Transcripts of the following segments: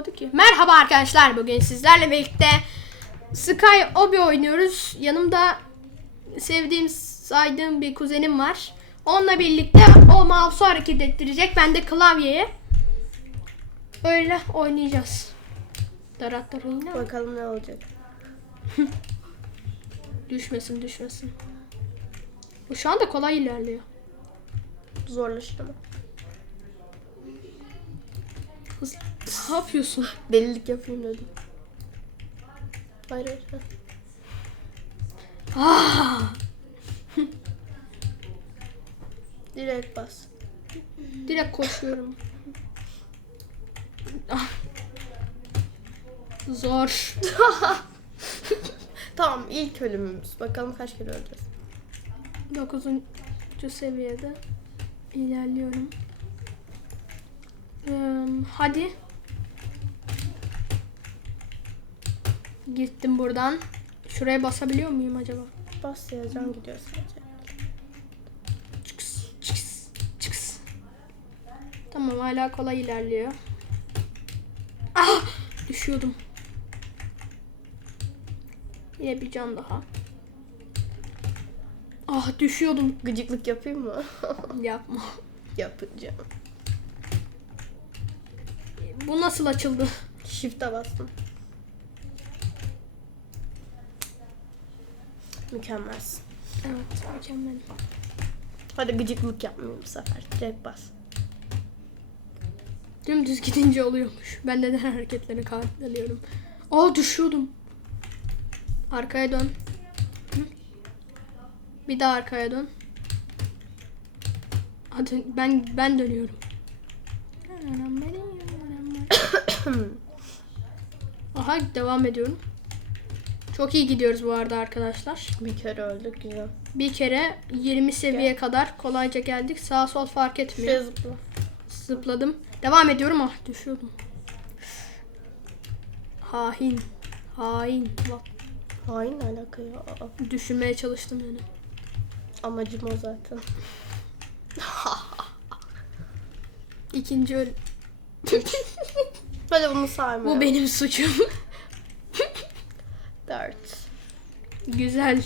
olmadı ki. Merhaba arkadaşlar. Bugün sizlerle birlikte Sky Obi oynuyoruz. Yanımda sevdiğim, saydığım bir kuzenim var. Onunla birlikte o mouse'u hareket ettirecek. Ben de klavyeyi. Öyle oynayacağız. Darat darayına. Bakalım ne olacak. Düşmesin düşmesin. Bu şu anda kolay ilerliyor. Zorlaşır ama. Hız- Ne yapıyorsun? Delilik yapayım dedim. Hayır hayır. Ah! Direkt bas. Direkt koşuyorum. Ah. Zor. Tamam ilk ölümümüz. Bakalım kaç kere öleceğiz. 9. seviyede ilerliyorum. Ee, hadi. Gittim buradan. Şuraya basabiliyor muyum acaba? Bas ya can gidiyor sadece. Çıks, çıks, çıks. Tamam hala kolay ilerliyor. Ah! Düşüyordum. Yine bir can daha. Ah düşüyordum. Gıcıklık yapayım mı? Yapma. Yapacağım. Bu nasıl açıldı? Shift'e bastım. Mükemmelsin. Evet mükemmel. Hadi gıcıklık yapmayayım bu sefer. Direkt bas. Dümdüz gidince oluyormuş. Ben neden hareketlerini kaydediyorum. Aa düşüyordum. Arkaya dön. Hı? Bir daha arkaya dön. Hadi ben ben dönüyorum. Aha devam ediyorum. Çok iyi gidiyoruz bu arada arkadaşlar. Bir kere öldük güzel. Bir kere 20 seviye kadar kolayca geldik. Sağ sol fark etmiyor. Şuraya zıpla. Zıpladım. Devam ediyorum. Ah düşüyordum. Hain. Hain. Bak Hain ne alaka ya? Aa, düşünmeye çalıştım yani. Amacım o zaten. İkinci öl. Hadi bunu saymıyorum. Bu benim suçum. Dört. Güzel.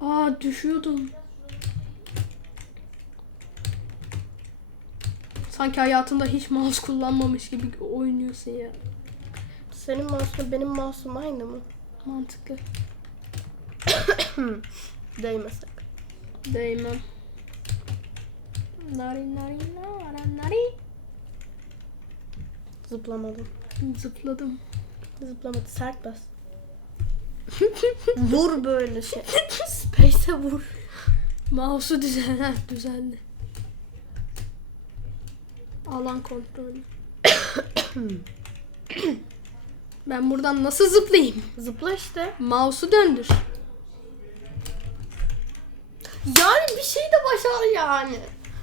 Aa düşüyordum. Sanki hayatında hiç mouse kullanmamış gibi oynuyorsun ya. Senin mouse'un benim mouse'um aynı mı? Mantıklı. Değmesek. Değmem. Nari nari nari nari. Zıplamadım. Zıpladım. Zıplamadı. Sert bas. vur böyle şey. Space'e vur. Mouse'u düzenler, düzenli. Alan kontrolü. ben buradan nasıl zıplayayım? Zıpla işte. Mouse'u döndür. Yani bir şey de başar yani.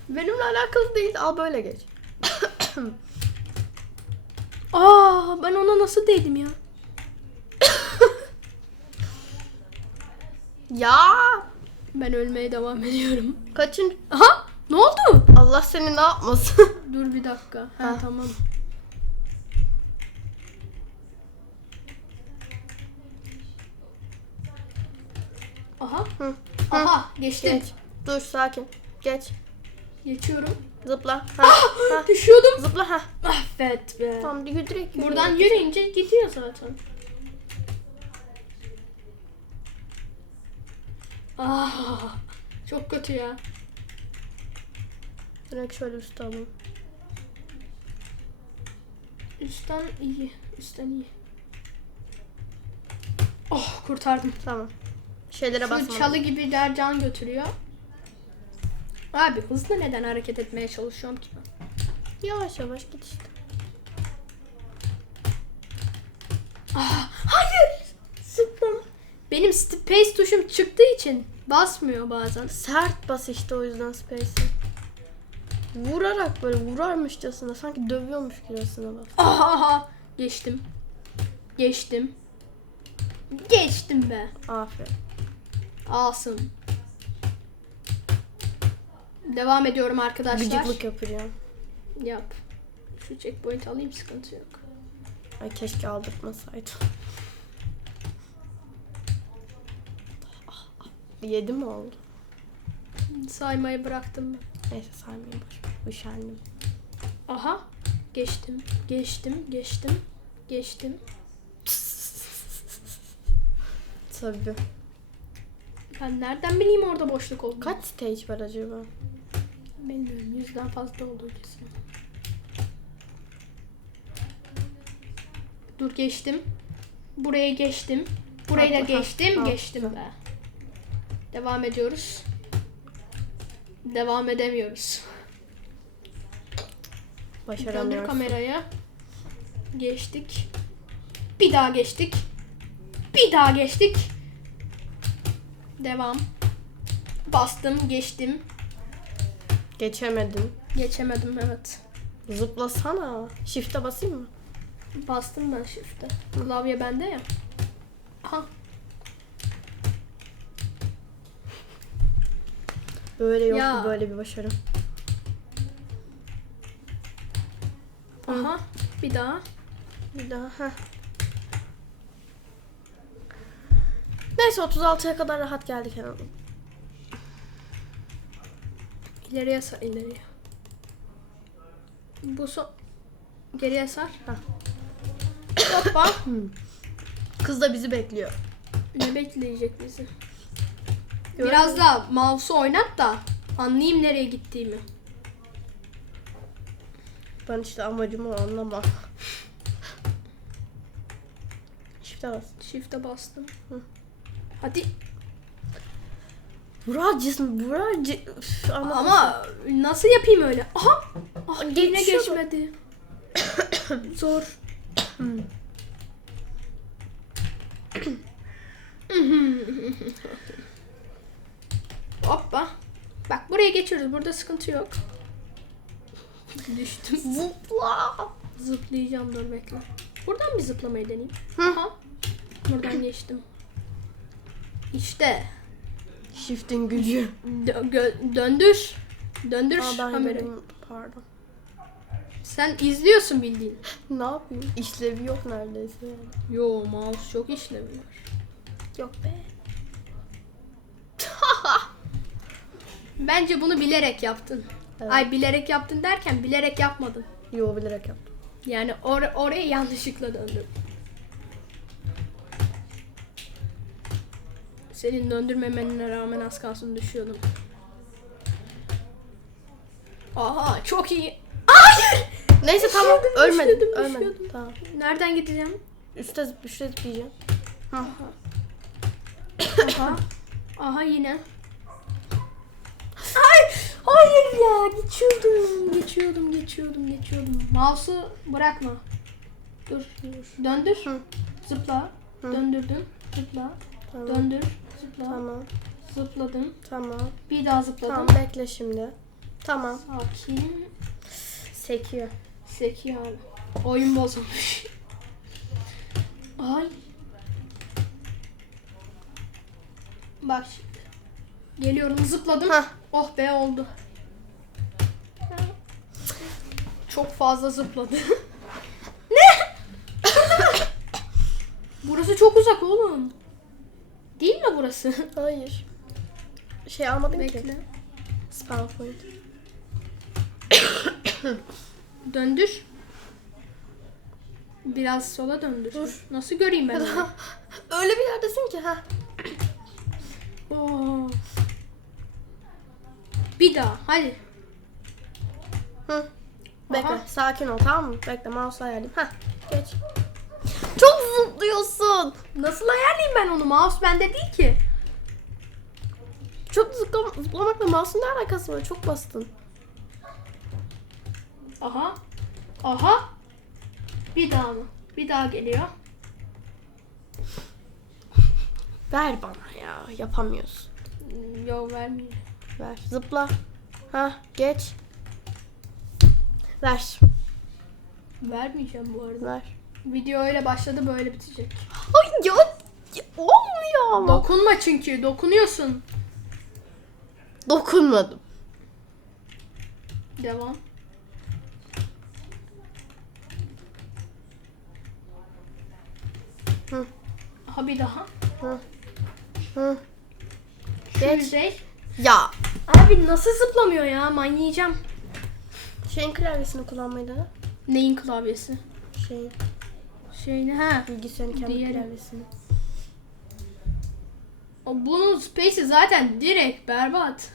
Benimle alakalı değil. Al böyle geç. Aa, ben ona nasıl değdim ya? Ya. Ben ölmeye devam ediyorum. Kaçın? Aha, ne oldu? Allah seni ne yapmasın? Dur bir dakika. Ha, Ha. tamam. Aha. Hı. Aha, geçtim. Geç. Dur sakin. Geç. Geçiyorum. Zıpla. Ha. ha. Düşüyordum. Zıpla ha. Affet be. Tamam direkt direkt yürü. Buradan yürüyünce gidiyor zaten. Ah, çok kötü ya. Direkt şöyle alayım. Üstten iyi, üstten iyi. Oh kurtardım. Tamam. Şeylere Şu basma. çalı gibi der can götürüyor. Abi hızlı neden hareket etmeye çalışıyorum ki ben? Yavaş yavaş git işte. Ah, hayır! Zıplam. Benim space tuşum çıktığı için basmıyor bazen. Sert bas işte o yüzden space'i. Vurarak böyle vurarmışçasına sanki dövüyormuş girasına bas. Aha, geçtim. Geçtim. Geçtim be. Aferin. Alsın. Devam ediyorum arkadaşlar. Gıcıklık yapacağım. Yap. Şu checkpoint alayım sıkıntı yok. Ay keşke aldırtmasaydım. Yedi mi oldu? Saymayı bıraktım ben. Neyse saymayayım boş ver. Üşendim. Aha. Geçtim. Geçtim. Geçtim. Geçtim. Tabii. Ben nereden bileyim orada boşluk olduğunu? Kaç stage var acaba? Bilmiyorum. Yüzden fazla olduğu kesin. Dur geçtim. Buraya geçtim. Burayı da geçtim. ha, geçtim be. Devam ediyoruz. Devam edemiyoruz. Döndür Başaramıyorsun. kameraya. Geçtik. Bir daha geçtik. Bir daha geçtik. Devam. Bastım, geçtim. Geçemedin. Geçemedim evet. Zıplasana. Shift'e basayım mı? Bastım ben shift'e. Klavye bende ya. Aha. Böyle yok Ya. böyle bir başarı? Aha. Bir daha. Bir daha. Heh. Neyse 36'ya kadar rahat geldik azından. İleriye sar, ileriye. Bu son... Geriye sar. Hah. Hoppa. Kız da bizi bekliyor. ne bekleyecek bizi? Gördün Biraz mü? daha mouse'u oynat da anlayayım nereye gittiğimi. Ben işte amacımı anlama. Shift'e bas. Shift'e bastım. Hı. Hadi. Buracısın, buracı. Anlamadım. Ama nasıl yapayım öyle? Aha. Ah, yine geçmedi. Zor. Hoppa. Bak buraya geçiyoruz. Burada sıkıntı yok. Düştüm. Zıpla. Zıplayacağım dur bekle. Buradan bir zıplamayı deneyeyim. Aha. Buradan geçtim. İşte. Shift'in gücü. Dö- gö- döndür. Döndür Aa, ben kamerayı. yedim. Pardon. Sen izliyorsun bildiğin. Ne yapayım? İşlevi yok neredeyse yani. Yo mouse çok işlevi var. Yok be. Bence bunu bilerek yaptın. Evet. Ay bilerek yaptın derken bilerek yapmadın. Yo bilerek yaptım. Yani or- oraya yanlışlıkla döndün. Senin döndürmemene rağmen az kalsın düşüyordum. Aha çok iyi. Hayır! Neyse tamam Düşüyordum, ölmedim. düşüyordum, Ölmedim. düşüyordum. Tamam. Nereden gideceğim? Üste üste zıplayacağım. Aha. Aha. Aha yine. Ay! Hayır ya geçiyordum. Geçiyordum, geçiyordum, geçiyordum. Mouse'u bırakma. Dur. dur. Döndür. Hı. Zıpla. Hı. Döndürdüm. Zıpla. Tamam. Döndür. Zıpla. Tamam. Zıpladım. Tamam. Bir daha zıpladım. Tamam bekle şimdi. Tamam. Sakin. Sekiyor. Seki abi. Oyun bozulmuş. Ay. Bak şimdi. Geliyorum zıpladım. Hah. Oh be oldu. Çok fazla zıpladı. ne? burası çok uzak oğlum. Değil mi burası? Hayır. Şey almadın ki. Bekle. Spam point. Döndür. Biraz sola döndür. Dur. Nasıl göreyim ben onu? Öyle bir yerdesin ki ha. Oo. Bir daha hadi. Hı. Bekle. Aha. Sakin ol tamam mı? Bekle mouse ayarlayayım. Hah. Geç. Çok zıplıyorsun. Nasıl ayarlayayım ben onu? Mouse bende değil ki. Çok zıplam zıplamakla mouse'un ne alakası var? Çok bastın. Aha. Aha. Bir daha mı? Bir daha geliyor. Ver bana ya. Yapamıyorsun. Hmm, Yok vermiyor. Ver. Zıpla. Ha geç. Ver. Vermeyeceğim bu arada. Ver. Video öyle başladı böyle bitecek. Ay ya, ya olmuyor ama. Dokunma çünkü dokunuyorsun. Dokunmadım. Devam. Hı. Bir daha. Hı. Hı. Şey. Ya. Abi nasıl zıplamıyor ya? Manyayacağım. Şeyin klavyesini kullanmayı dene. Neyin klavyesi? Şeyin. Şey ne? Ha. Bilgisayarın kendi Diğeri. klavyesini. O bunun space'i zaten direkt berbat.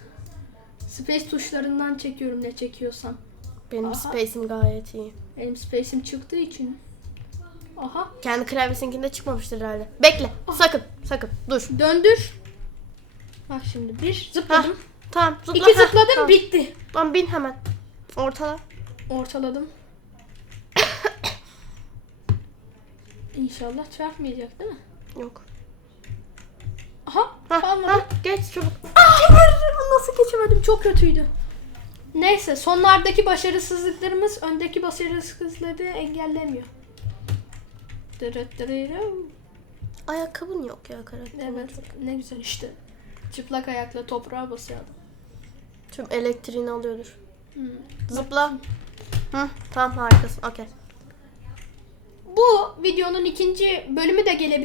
Space tuşlarından çekiyorum ne çekiyorsam. Benim Aha. space'im gayet iyi. Benim space'im çıktığı için. Aha. Kendi klavyesinkinde çıkmamıştır herhalde. Bekle. Sakın. Sakın. Dur. Döndür. Bak şimdi bir zıpladım. Tamam. Zıpla. İki zıpladım tamam. bitti. Tamam bin hemen. Ortala. Ortaladım. İnşallah çarpmayacak değil mi? Yok. Aha kalmadı. hah, geç çabuk. Hayır nasıl geçemedim çok kötüydü. Neyse sonlardaki başarısızlıklarımız öndeki başarısızlıkları engellemiyor. Dırıt. Ayakkabın yok ya karakter. Evet ne güzel işte. Çıplak ayakla toprağa basıyordum. Tüm elektriğini alıyordur. Hmm. Zıpla. Hı, tamam harikasın. Okey. Bu videonun ikinci bölümü de gelebilir.